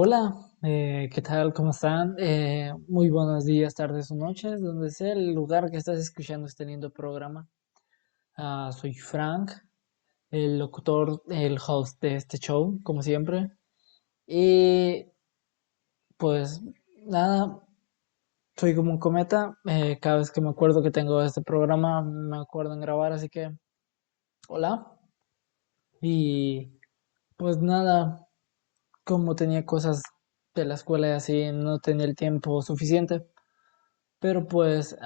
Hola, ¿qué tal? ¿Cómo están? Muy buenos días, tardes o noches, donde sea el lugar que estás escuchando este lindo programa. Soy Frank, el locutor, el host de este show, como siempre. Y pues nada, soy como un cometa. Cada vez que me acuerdo que tengo este programa, me acuerdo en grabar, así que hola. Y pues nada, como tenía cosas de la escuela y así, no tenía el tiempo suficiente. Pero pues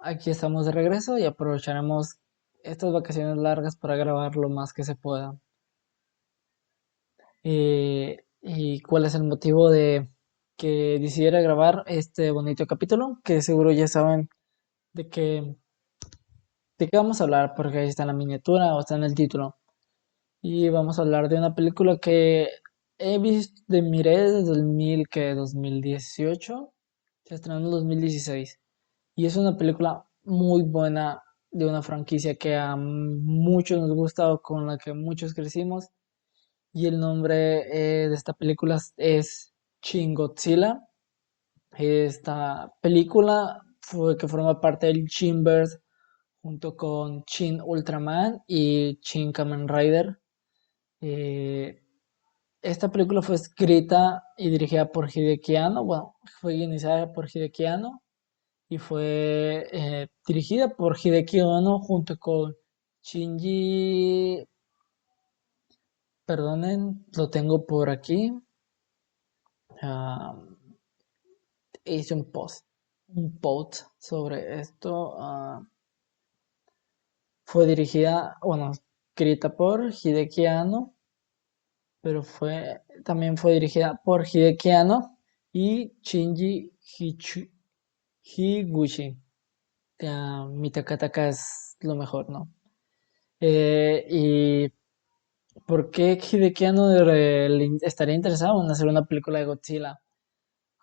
aquí estamos de regreso y aprovecharemos estas vacaciones largas para grabar lo más que se pueda. ¿Y cuál es el motivo de que decidiera grabar este bonito capítulo? Que seguro ya saben de qué vamos a hablar, porque ahí está en la miniatura o está en el título. Y vamos a hablar de una película que he visto, miré desde el 2018, se estrenó en 2016. Y es una película muy buena de una franquicia que a muchos nos gusta o con la que muchos crecimos. Y el nombre de esta película es Shin Godzilla. Esta película fue que forma parte del Shinverse junto con Shin Ultraman y Shin Kamen Rider. Eh, Esta película fue escrita y dirigida por Hideaki Anno. Bueno, fue guionizada por Hideaki Anno y fue dirigida por Hideki Anno junto con Shinji, perdonen, lo tengo por aquí, ah, hice un post sobre esto, fue dirigida, bueno, escrita por Hideki Anno, pero también fue dirigida por Hideki Anno y Higuchi. Mi Takataka es lo mejor, ¿no? Y ¿por qué Hideaki Anno estaría interesado en hacer una película de Godzilla?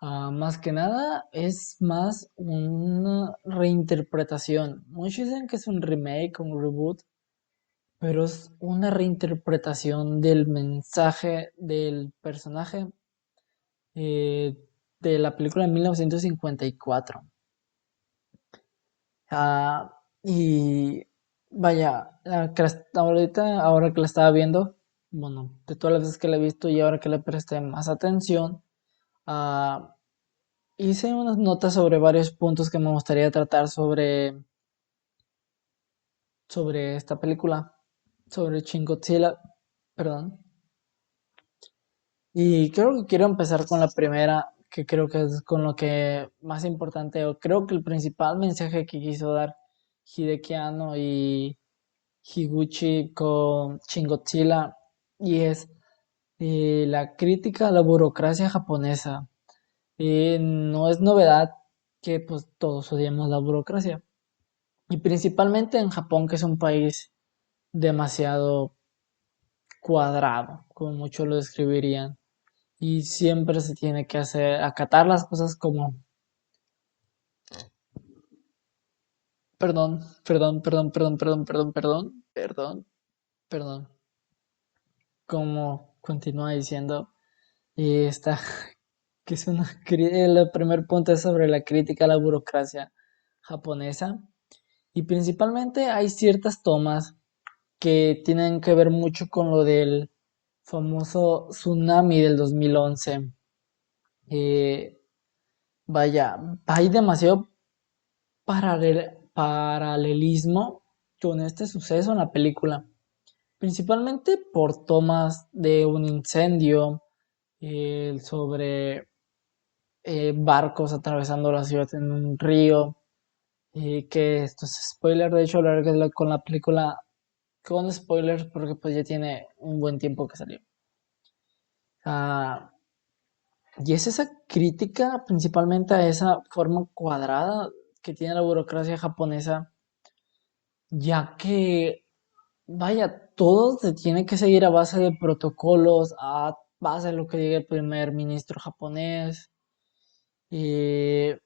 Más que nada es más una reinterpretación. Muchos dicen que es un remake, un reboot, pero es una reinterpretación del mensaje del personaje eh, de la película de 1954. Y vaya, ahora que la estaba viendo, bueno, de todas las veces que la he visto y ahora que le presté más atención, ah, hice unas notas sobre varios puntos que me gustaría tratar sobre esta película, sobre Shin Godzilla, perdón. Y creo que quiero empezar con la primera, que creo que es con lo que más importante, o creo que el principal mensaje que quiso dar Hideki Anno y Higuchi con Shin Godzilla, y es la crítica a la burocracia japonesa. No es novedad que pues todos odiamos la burocracia. Y principalmente en Japón, que es un país demasiado cuadrado, como muchos lo describirían. Y siempre se tiene que acatar las cosas como, perdón, perdón, perdón, perdón, perdón, perdón, perdón, perdón, perdón. Como continúa diciendo, y está, que es el primer punto es sobre la crítica a la burocracia japonesa. Y principalmente hay ciertas tomas que tienen que ver mucho con lo del famoso tsunami del 2011. Eh, vaya, hay demasiado paralelismo con este suceso en la película, principalmente por tomas de un incendio, sobre barcos atravesando la ciudad en un río, que esto es spoiler, de hecho, con la película con spoilers porque pues ya tiene un buen tiempo que salió. Ah, y es esa crítica principalmente a esa forma cuadrada que tiene la burocracia japonesa, ya que, vaya, todo se tiene que seguir a base de protocolos, a base de lo que diga el primer ministro japonés, eh,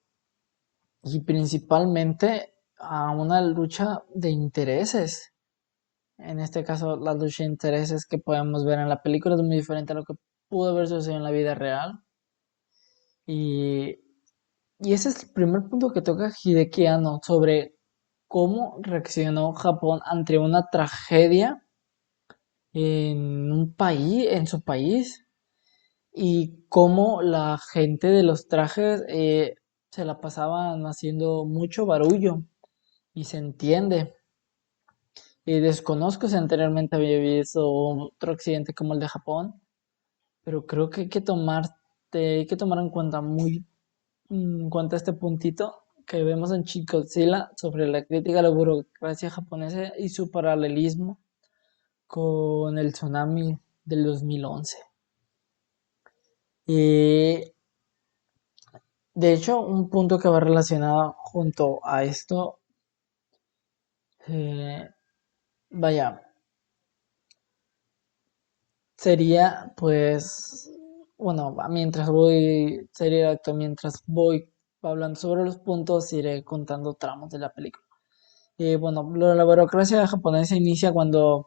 y principalmente a una lucha de intereses. En este caso, la lucha de intereses que podemos ver en la película es muy diferente a lo que pudo haber sucedido en la vida real. Y, y ese es el primer punto que toca Hideki Anno sobre cómo reaccionó Japón ante una tragedia en un país, en su país, y cómo la gente de los trajes se la pasaban haciendo mucho barullo y se entiende. Y desconozco si anteriormente había visto otro accidente como el de Japón, pero creo que hay que tomar en cuenta en cuanto a este puntito que vemos en Shin Godzilla sobre la crítica a la burocracia japonesa y su paralelismo con el tsunami del 2011. Y de hecho, un punto que va relacionado junto a esto, eh, vaya, sería pues, bueno, sería el acto, mientras voy hablando sobre los puntos, iré contando tramos de la película. Y bueno, la burocracia japonesa inicia cuando,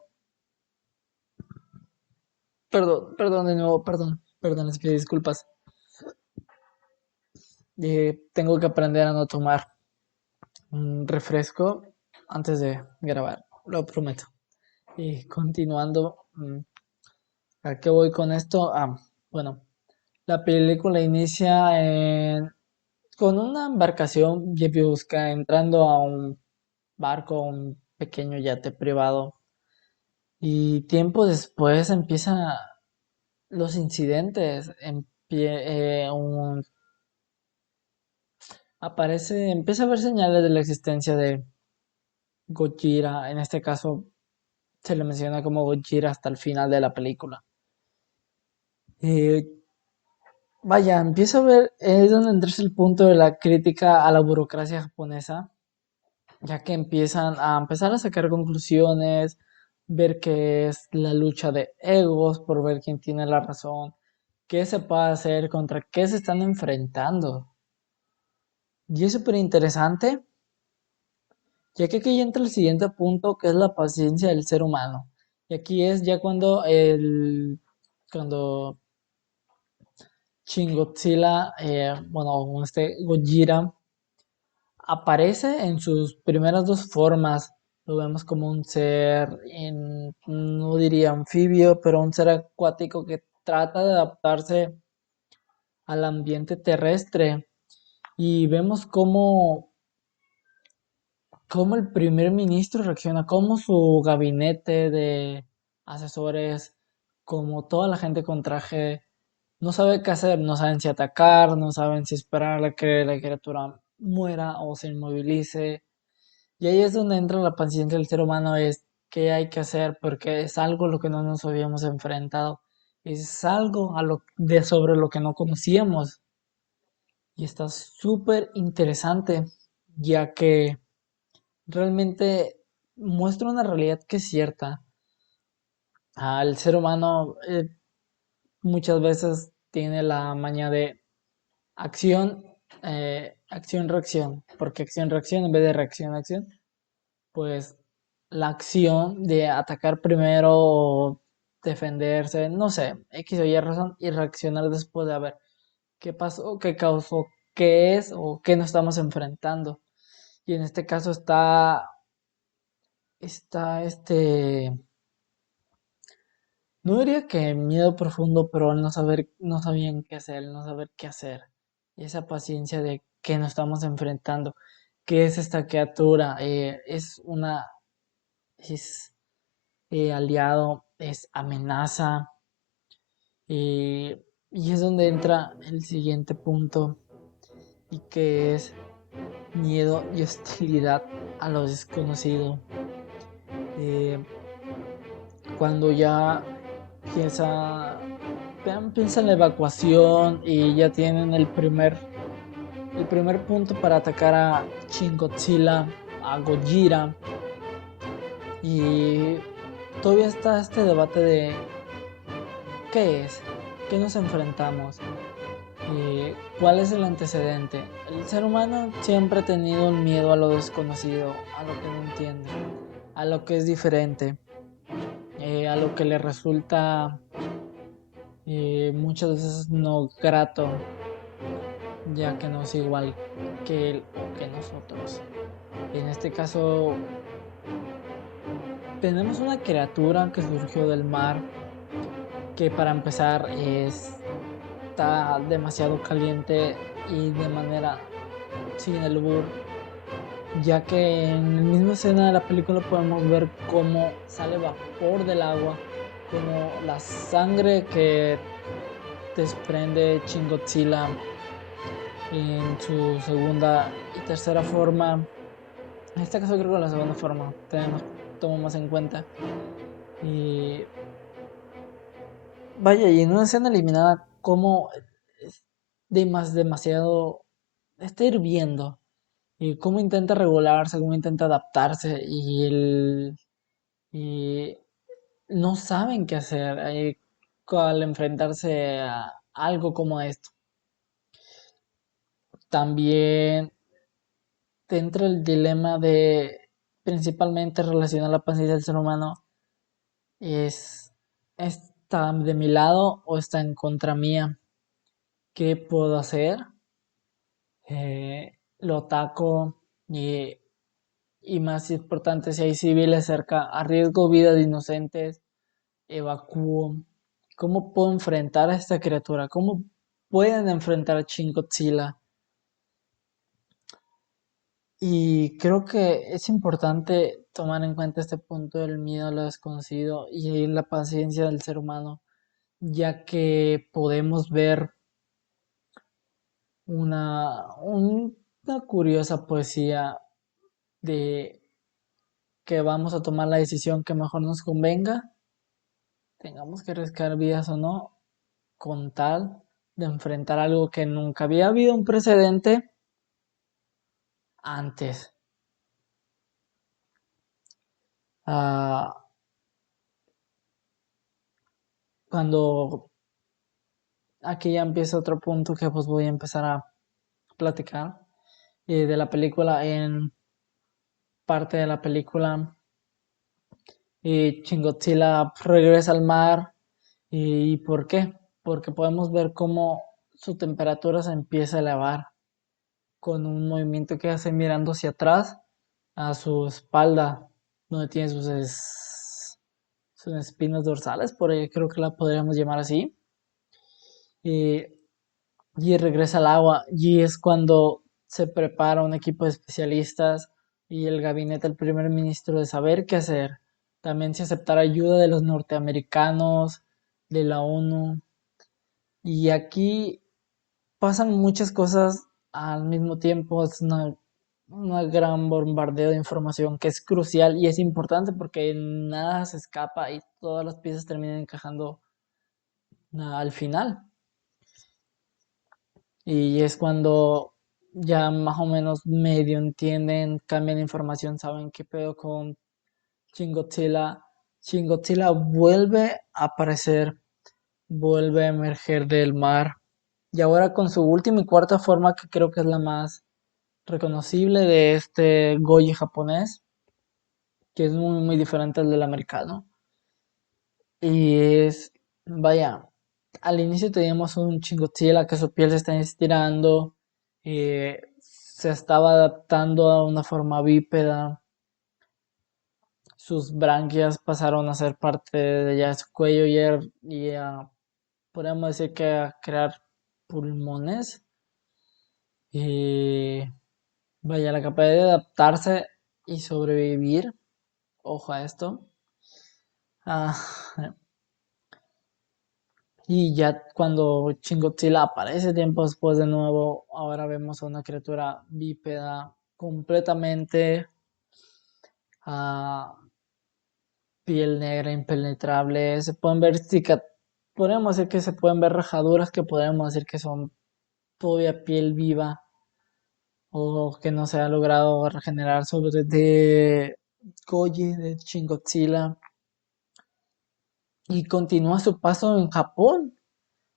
perdón de nuevo, perdón, les pido disculpas. Tengo que aprender a no tomar un refresco antes de grabar, lo prometo. Y continuando, ¿a qué voy con esto? Bueno, la película inicia con una embarcación que busca entrando a un barco, un pequeño yate privado. Y tiempo después empiezan los incidentes. Empieza a haber señales de la existencia de Gojira. En este caso se le menciona como Gojira hasta el final de la película. Eh, Vaya, empiezo a ver, es donde entra el punto de la crítica a la burocracia japonesa, ya que empiezan a empezar a sacar conclusiones, ver que es la lucha de egos por ver quién tiene la razón, qué se puede hacer, contra qué se están enfrentando. Y es súper interesante, ya que aquí entra el siguiente punto, que es la paciencia del ser humano. Y aquí es ya cuando Shin Godzilla, bueno, este Gojira aparece en sus primeras dos formas. Lo vemos como un ser, no diría anfibio, pero un ser acuático que trata de adaptarse al ambiente terrestre. Y vemos cómo el primer ministro reacciona, cómo su gabinete de asesores, como toda la gente con traje, no sabe qué hacer, no saben si atacar, no saben si esperar a que la criatura muera o se inmovilice. Y ahí es donde entra la paciencia del ser humano, es qué hay que hacer, porque es algo a lo que no nos habíamos enfrentado, es algo sobre lo que no conocíamos. Y está súper interesante, ya que realmente muestra una realidad que es cierta. El ser humano muchas veces tiene la maña de acción, acción-reacción, porque acción-reacción en vez de reacción-acción, pues la acción de atacar primero o defenderse, no sé, X o Y razón, y reaccionar después de ver qué pasó, qué causó, qué es o qué nos estamos enfrentando. Y en este caso está no diría que miedo profundo, pero el no sabían qué hacer, el no saber qué hacer. Y esa paciencia de qué nos estamos enfrentando, qué es esta criatura, es aliado, es amenaza, y es donde entra el siguiente punto, y que es miedo y hostilidad a lo desconocido. Eh, Cuando ya empieza, empieza la evacuación y ya tienen el primer punto para atacar a Shin Godzilla, a Gojira, y todavía está este debate de qué es, qué nos enfrentamos, cuál es el antecedente. El ser humano siempre ha tenido un miedo a lo desconocido, a lo que no entiende, a lo que es diferente, a lo que le resulta muchas veces no grato, ya que no es igual que él o que nosotros. En este caso, tenemos una criatura que surgió del mar, que para empezar está demasiado caliente y de manera sin albur, ya que en la misma escena de la película podemos ver cómo sale vapor del agua, como la sangre que desprende Shin Godzilla en su segunda y tercera forma. En este caso creo que la segunda forma tenemos, tomo más en cuenta. Y vaya, y en una escena eliminada, como demasiado está hirviendo. Y cómo intenta regularse, cómo intenta adaptarse. Y no saben qué hacer al enfrentarse a algo como esto. También entra el dilema de, principalmente relacionado a la paciencia del ser humano, es, ¿está de mi lado o está en contra mía? ¿Qué puedo hacer? Lo ataco y más importante, si hay civiles cerca, arriesgo vida de inocentes, evacúo. ¿Cómo puedo enfrentar a esta criatura? ¿Cómo pueden enfrentar a Shin Godzilla? Y creo que es importante tomar en cuenta este punto del miedo a lo desconocido y la paciencia del ser humano, ya que podemos ver una curiosa poesía de que vamos a tomar la decisión que mejor nos convenga, tengamos que arriesgar vidas o no, con tal de enfrentar algo que nunca había habido un precedente antes. Ah, cuando aquí ya empieza otro punto que pues voy a empezar a platicar de la película. En parte de la película Shin Godzilla regresa al mar. ¿Y por qué? Porque podemos ver cómo su temperatura se empieza a elevar con un movimiento que hace mirando hacia atrás a su espalda, donde tiene sus espinas dorsales, por ahí creo que la podríamos llamar así. Y, y regresa al agua. Y es cuando se prepara un equipo de especialistas y el gabinete del primer ministro de saber qué hacer. También si aceptar ayuda de los norteamericanos, de la ONU. Y aquí pasan muchas cosas al mismo tiempo. Es una gran bombardeo de información que es crucial y es importante porque nada se escapa y todas las piezas terminan encajando al final. Y es cuando ya más o menos medio entienden, cambian información, saben qué pedo con Shin Godzilla. Shin Godzilla vuelve a aparecer, vuelve a emerger del mar. Y ahora con su última y cuarta forma, que creo que es la más reconocible de este Goji japonés, que es muy, muy diferente al del americano. Y es, vaya, al inicio teníamos un Godzilla que su piel se está estirando, se estaba adaptando a una forma bípeda, sus branquias pasaron a ser parte de ya su cuello podríamos decir que a crear pulmones. Y vaya, la capacidad de adaptarse y sobrevivir, ojo a esto. Ah, y ya cuando Shin Godzilla aparece tiempo después de nuevo, ahora vemos a una criatura bípeda completamente, ah, piel negra impenetrable. Se pueden ver podríamos decir que se pueden ver rajaduras que podríamos decir que son todavía piel viva o que no se ha logrado regenerar sobre de Goji, de Shin Godzilla. Y continúa su paso en Japón,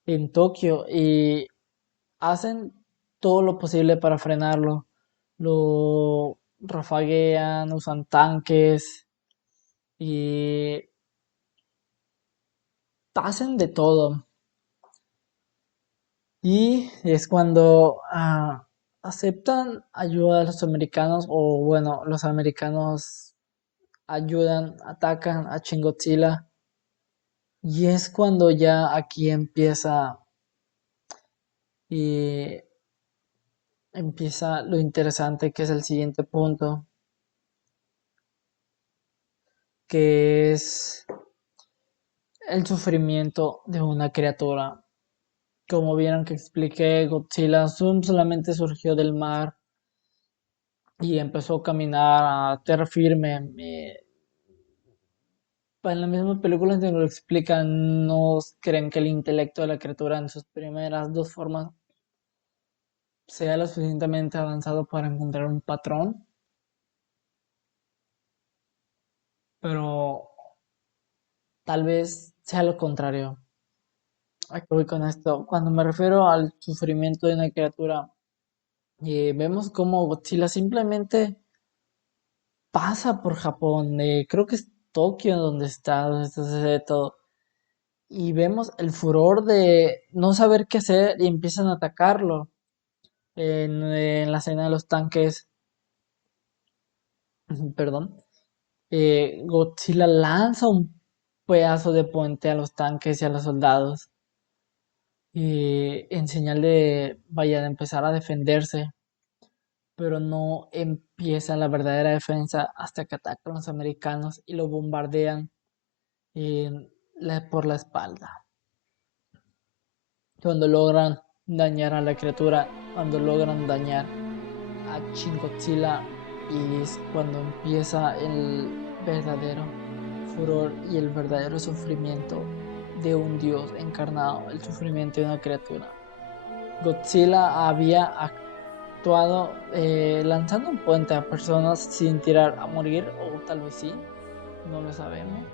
en Tokio, y hacen todo lo posible para frenarlo. Lo rafaguean, usan tanques y hacen de todo. Y es cuando aceptan ayuda a los americanos, o bueno, los americanos ayudan, atacan a Shin Godzilla. Y es cuando ya aquí y empieza lo interesante, que es el siguiente punto, que es el sufrimiento de una criatura. Como vieron que expliqué, Godzilla solamente surgió del mar y empezó a caminar a tierra firme. En la misma película te lo explican, no creen que el intelecto de la criatura en sus primeras dos formas sea lo suficientemente avanzado para encontrar un patrón, pero tal vez sea lo contrario. ¿A qué voy con esto? Cuando me refiero al sufrimiento de una criatura, vemos como Godzilla simplemente pasa por Japón, creo que es Tokio donde está sucede todo, y vemos el furor de no saber qué hacer y empiezan a atacarlo. En la escena de los tanques, perdón, Godzilla lanza un pedazo de puente a los tanques y a los soldados, en señal de, vaya, de empezar a defenderse, pero no empieza la verdadera defensa hasta que atacan los americanos y lo bombardean por la espalda. Cuando logran dañar a la criatura, cuando logran dañar a Shin Godzilla, y es cuando empieza el verdadero furor y el verdadero sufrimiento de un dios encarnado, el sufrimiento de una criatura. Godzilla había actuado lanzando un puente a personas sin tirar a morir, o tal vez sí, no lo sabemos,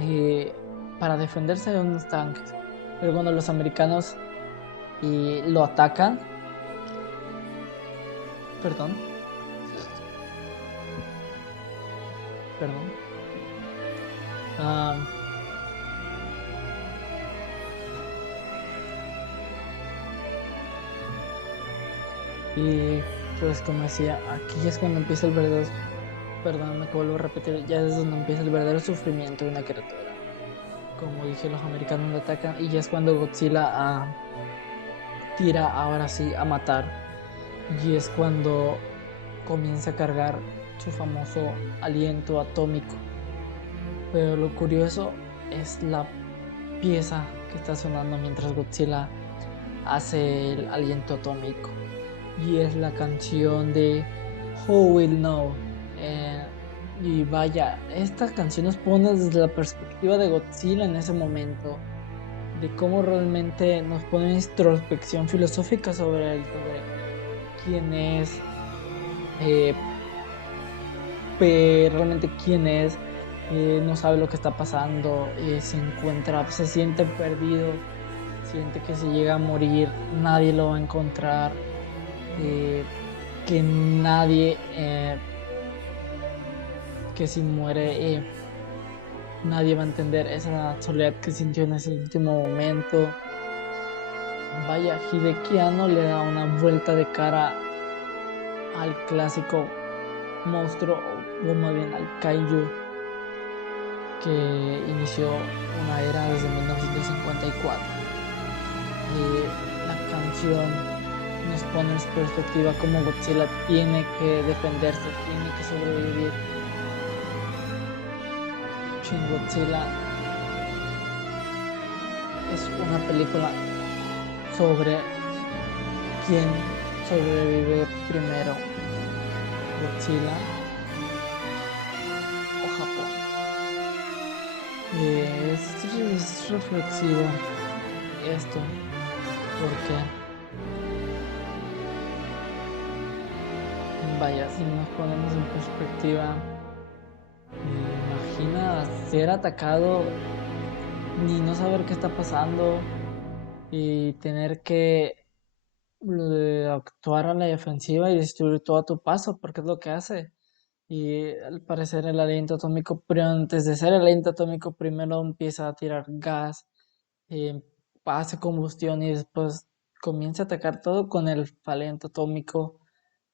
eh, para defenderse de unos tanques. Pero cuando los americanos lo atacan, perdón, perdón, ah, y pues como decía, aquí es cuando empieza el verdadero, perdón, me vuelvo a repetir, ya es donde empieza el verdadero sufrimiento de una criatura. Como dije, los americanos lo atacan y ya es cuando Godzilla tira ahora sí a matar. Y es cuando comienza a cargar su famoso aliento atómico. Pero lo curioso es la pieza que está sonando mientras Godzilla hace el aliento atómico. Y es la canción de Who Will Know. Eh, y vaya, esta canción nos pone desde la perspectiva de Godzilla en ese momento, de cómo realmente nos pone una introspección filosófica sobre él, sobre quién es, eh, realmente quién es, no sabe lo que está pasando, se encuentra, se siente perdido, siente que si llega a morir nadie lo va a encontrar, eh, que nadie, que si muere, nadie va a entender esa soledad que sintió en ese último momento. Vaya, Hideki Anno le da una vuelta de cara al clásico monstruo, o más bien al kaiju, que inició una era desde 1954. La canción nos pone en perspectiva cómo Godzilla tiene que defenderse, tiene que sobrevivir. Shin Godzilla es una película sobre quién sobrevive primero, Godzilla o Japón. Es reflexivo esto, porque vaya, si nos ponemos en perspectiva, imagina ser atacado ni no saber qué está pasando y tener que actuar a la defensiva y destruir todo a tu paso, porque es lo que hace. Y al parecer el aliento atómico, pero antes de ser el aliento atómico, primero empieza a tirar gas, eh, hace combustión y después comienza a atacar todo con el aliento atómico.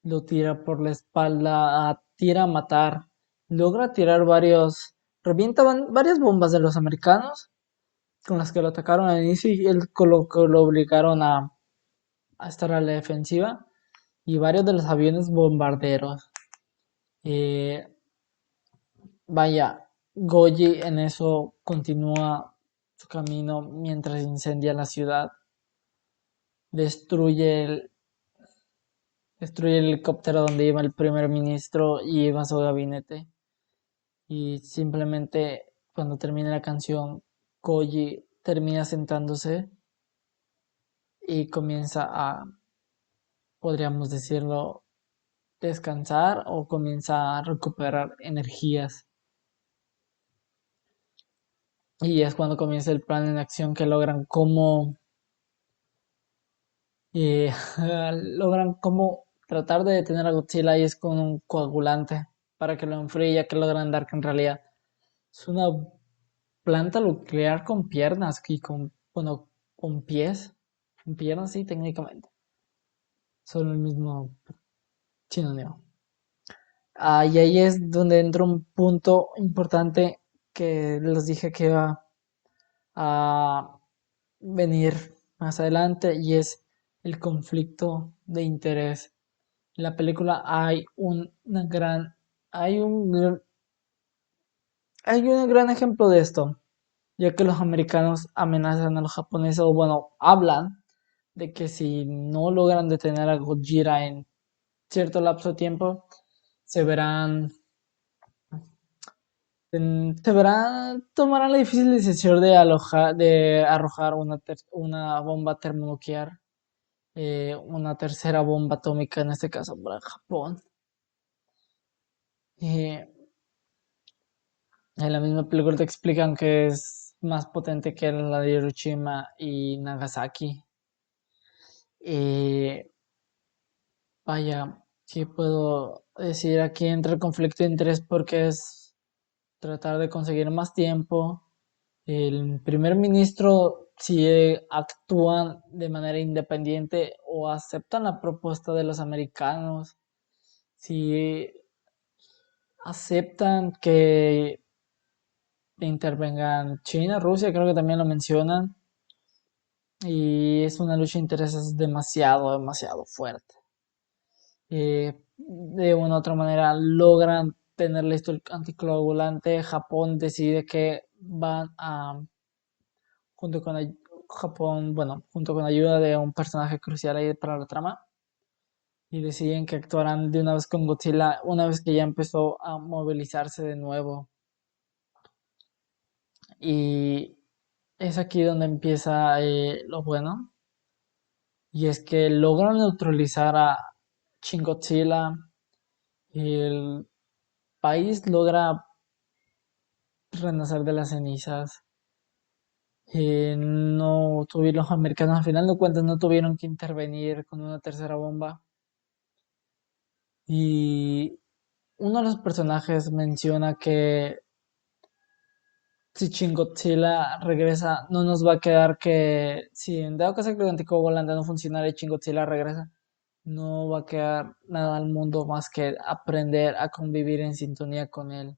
Lo tira por la espalda, tira a matar. Logra tirar revienta varias bombas de los americanos con las que lo atacaron al inicio y lo obligaron a estar a la defensiva. Y varios de los aviones bombarderos. Eh, Vaya, Goji en eso continúa su camino mientras incendia la ciudad. Destruye destruye el helicóptero donde iba el primer ministro y iba su gabinete. Y simplemente cuando termina la canción, Koji termina sentándose y comienza podríamos decirlo, descansar o comienza a recuperar energías. Y es cuando comienza el plan en acción que logran eh, logran como tratar de detener a Godzilla y es con un coagulante para que lo enfríe, ya que logran dar que en realidad es una planta nuclear con piernas y bueno, con pies, con piernas sí, técnicamente. Son el mismo sinónimo. Y ahí es donde entra un punto importante que les dije que iba a venir más adelante y es el conflicto de interés. En la película hay hay un gran ejemplo de esto, ya que los americanos amenazan a los japoneses, o bueno, hablan de que si no logran detener a Gojira en cierto lapso de tiempo, se verán, tomarán la difícil decisión de arrojar una bomba termonuclear, una tercera bomba atómica, en este caso para Japón. Eh, en la misma película te explican que es más potente que la de Hiroshima y Nagasaki. Eh, Vaya, ¿qué puedo decir? Aquí entra el conflicto de interés porque es tratar de conseguir más tiempo. El primer ministro, si actúan de manera independiente o aceptan la propuesta de los americanos, si aceptan que intervengan China, Rusia, creo que también lo mencionan, y es una lucha de intereses demasiado, demasiado fuerte. De una u otra manera logran tener listo el anticoagulante. Japón decide que junto con Japón, bueno, junto con ayuda de un personaje crucial ahí para la trama, y deciden que actuarán de una vez con Godzilla, una vez que ya empezó a movilizarse de nuevo. Y es aquí donde empieza lo bueno, y es que logran neutralizar a Shin Godzilla y el país logra renacer de las cenizas. No tuvieron, los americanos al final de cuentas no tuvieron que intervenir con una tercera bomba. Y uno de los personajes menciona que si Shin Godzilla regresa, no nos va a quedar que, si en dado caso que el anticoagulante no funcionara y Shin Godzilla regresa, no va a quedar nada al mundo más que aprender a convivir en sintonía con él.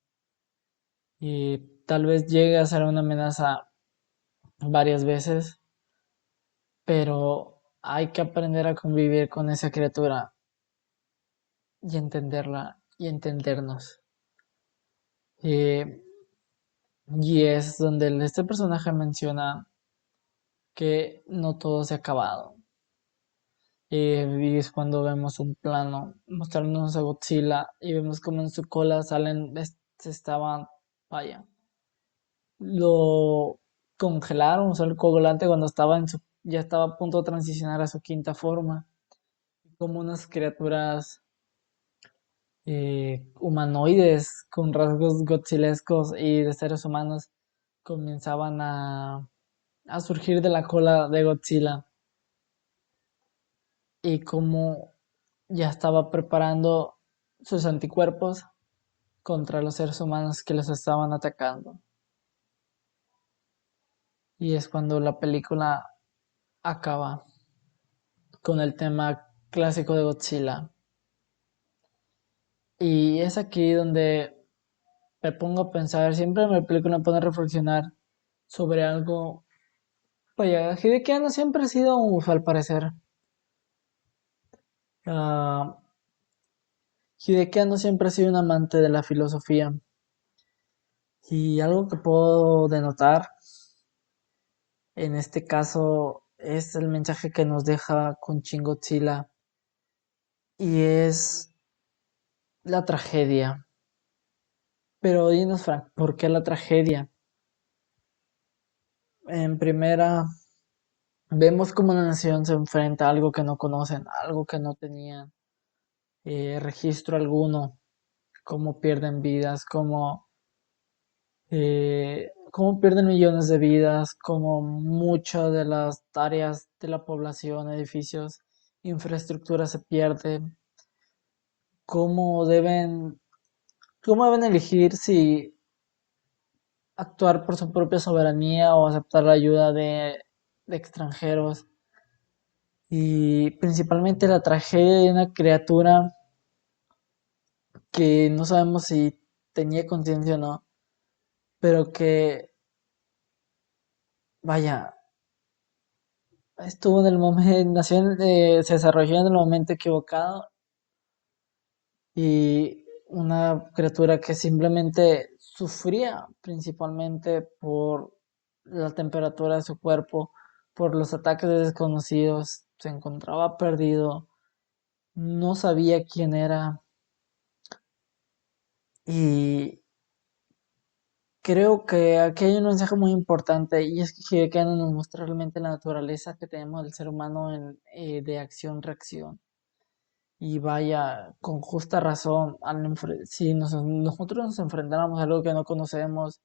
Y tal vez llegue a ser una amenaza varias veces, pero hay que aprender a convivir con esa criatura y entenderla y entendernos. Eh, y es donde este personaje menciona que no todo se ha acabado. Y es cuando vemos un plano mostrándonos a Godzilla y vemos como en su cola estaban, vaya, lo congelaron, o sea, el coagulante cuando ya estaba a punto de transicionar a su quinta forma, como unas criaturas humanoides con rasgos godzilescos y de seres humanos comenzaban a surgir de la cola de Godzilla y como ya estaba preparando sus anticuerpos contra los seres humanos que los estaban atacando. Y es cuando la película acaba con el tema clásico de Godzilla. Y es aquí donde me pongo a pensar, siempre la película me pone a reflexionar sobre algo. Vaya, Hideaki Anno siempre ha sido, al parecer, ah, Hideaki Anno siempre ha sido un amante de la filosofía. Y algo que puedo denotar en este caso es el mensaje que nos deja con Shin Godzilla y es la tragedia. Pero dinos, Frank, ¿por qué la tragedia? En primera, vemos cómo la nación se enfrenta a algo que no conocen, algo que no tenían registro alguno, cómo pierden vidas, cómo pierden millones de vidas, cómo muchas de las áreas de la población, edificios, infraestructura se pierden, cómo deben, cómo deben elegir si actuar por su propia soberanía o aceptar la ayuda de extranjeros. Y principalmente la tragedia de una criatura que no sabemos si tenía conciencia o no, pero que, vaya, estuvo en el momento, se desarrolló en el momento equivocado y una criatura que simplemente sufría principalmente por la temperatura de su cuerpo, por los ataques de desconocidos, se encontraba perdido, no sabía quién era y creo que aquí hay un mensaje muy importante y es que Hideki nos muestra realmente la naturaleza que tenemos del ser humano de acción-reacción. Y vaya, con justa razón, si nosotros nos enfrentáramos a algo que no conocemos,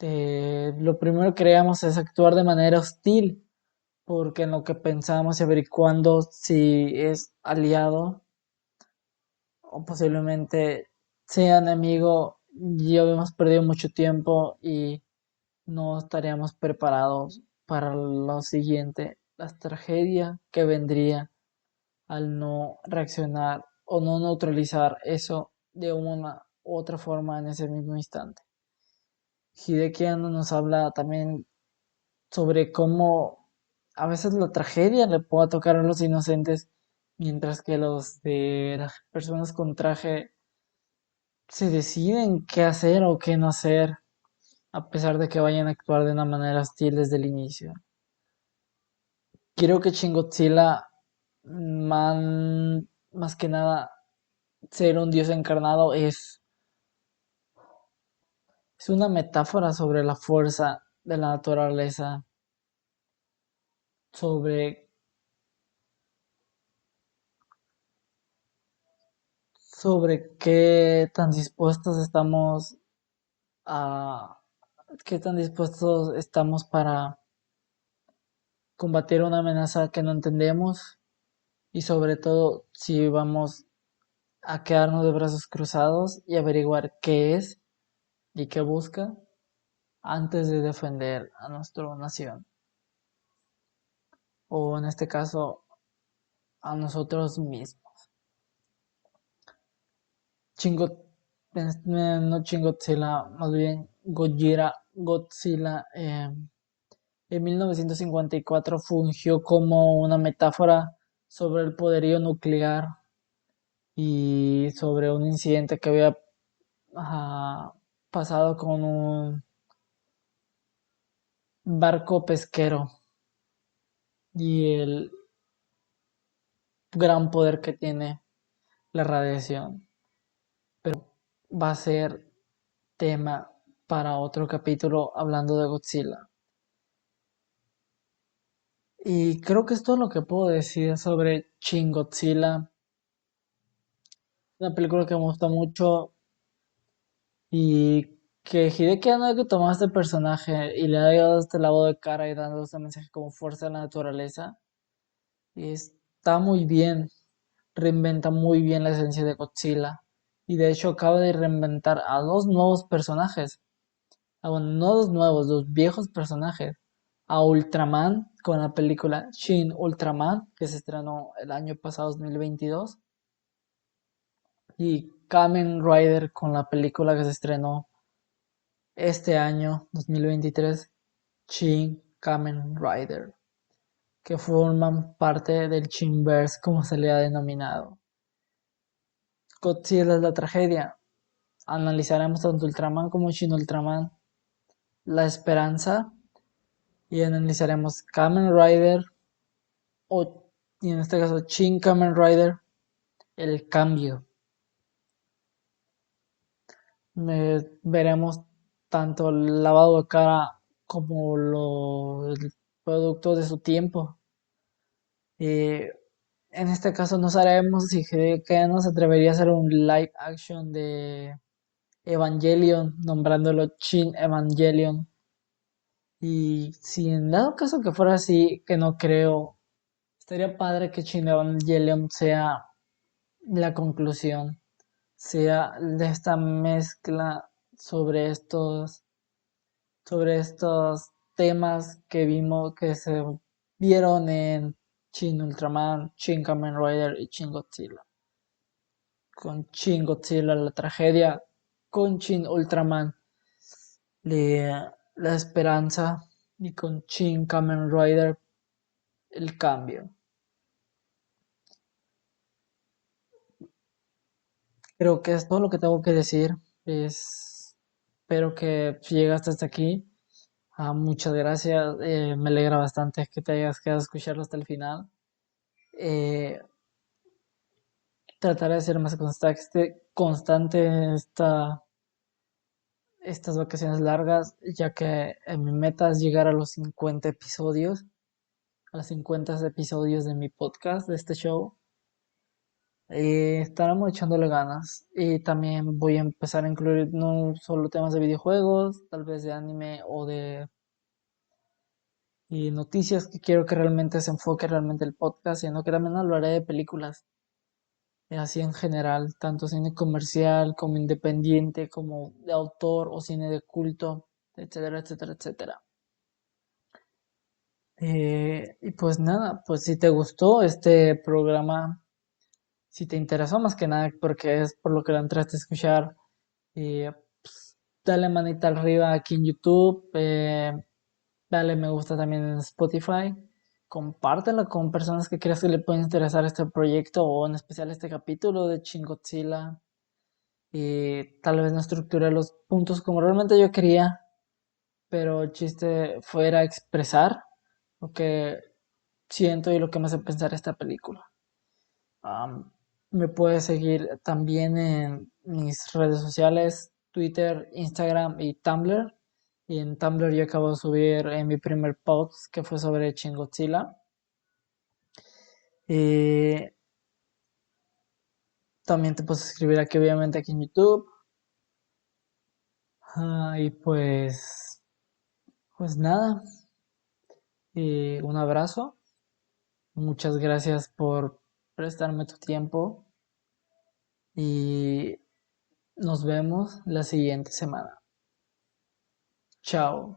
lo primero que haríamos es actuar de manera hostil, porque en lo que pensamos y averiguando si es aliado o posiblemente sea enemigo, ya habíamos perdido mucho tiempo y no estaríamos preparados para lo siguiente, la tragedia que vendría al no reaccionar o no neutralizar eso de una u otra forma en ese mismo instante. Hideki Anno nos habla también sobre cómo a veces la tragedia le puede tocar a los inocentes, mientras que los de las personas con traje se deciden qué hacer o qué no hacer, a pesar de que vayan a actuar de una manera hostil desde el inicio. Quiero que Shin Godzilla, más que nada, ser un dios encarnado es una metáfora sobre la fuerza de la naturaleza, sobre, sobre a, qué tan dispuestos estamos para combatir una amenaza que no entendemos y sobre todo si vamos a quedarnos de brazos cruzados y averiguar qué es y qué busca antes de defender a nuestra nación o en este caso a nosotros mismos. Chingo, no Chingotzilla, más bien Godzilla, en 1954 fungió como una metáfora sobre el poderío nuclear y sobre un incidente que había pasado con un barco pesquero y el gran poder que tiene la radiación. Va a ser tema para otro capítulo hablando de Godzilla. Y creo que es todo lo que puedo decir sobre Shin Godzilla. Una película que me gusta mucho y que Hideki Anno haya tomado este personaje y le haya dado este lavado de cara y dando este mensaje como fuerza de la naturaleza. Y está muy bien, reinventa muy bien la esencia de Godzilla. Y de hecho acaba de reinventar a dos nuevos personajes. Ah, bueno, no dos nuevos, dos viejos personajes. a Ultraman con la película Shin Ultraman, que se estrenó el año pasado, 2022, y Kamen Rider con la película que se estrenó este año, 2023, Shin Kamen Rider, que forman parte del Shinverse, como se le ha denominado. Godzilla es la tragedia. Analizaremos tanto Ultraman como Shin Ultraman, la esperanza, y analizaremos Kamen Rider, o y en este caso Shin Kamen Rider, el cambio. Veremos tanto el lavado de cara como el producto de su tiempo. Eh, en este caso no sabemos si que nos atrevería a hacer un live action de Evangelion, nombrándolo Shin Evangelion. Y si en dado caso que fuera así, que no creo, estaría padre que Shin Evangelion sea la conclusión, sea de esta mezcla sobre estos temas que vimos, que se vieron en Shin Ultraman, Shin Kamen Rider y Shin Godzilla. Con Shin Godzilla la tragedia, con Shin Ultraman la esperanza y con Shin Kamen Rider el cambio. Creo que es todo lo que tengo que decir. Espero que si llegaste hasta aquí. Muchas gracias. Me alegra bastante que te hayas quedado a escucharlo hasta el final. Eh, Trataré de ser más constante estas vacaciones largas, ya que mi meta es llegar a los 50 episodios, a los 50 episodios de mi podcast, de este show. Estaremos echándole ganas y también voy a empezar a incluir no solo temas de videojuegos, tal vez de anime o de noticias, que quiero que realmente se enfoque realmente el podcast, sino que también hablaré de películas, así en general, tanto cine comercial como independiente, como de autor o cine de culto, etcétera, etcétera, etcétera. Y pues nada, pues si te gustó este programa, si te interesó más que nada, porque es por lo que lo entraste a escuchar, pues, dale manita arriba aquí en YouTube, dale me gusta también en Spotify, compártelo con personas que creas que le pueden interesar este proyecto o en especial este capítulo de Shin Godzilla. Y tal vez no estructuré los puntos como realmente yo quería, pero el chiste fuera expresar lo que siento y lo que me hace pensar esta película. Am, Me puedes seguir también en mis redes sociales, Twitter, Instagram y Tumblr. Y en Tumblr yo acabo de subir mi primer post que fue sobre Shin Godzilla. Y también te puedes escribir aquí, obviamente, aquí en YouTube. Y pues nada, un abrazo. Muchas gracias por prestarme tu tiempo y nos vemos la siguiente semana. Chao.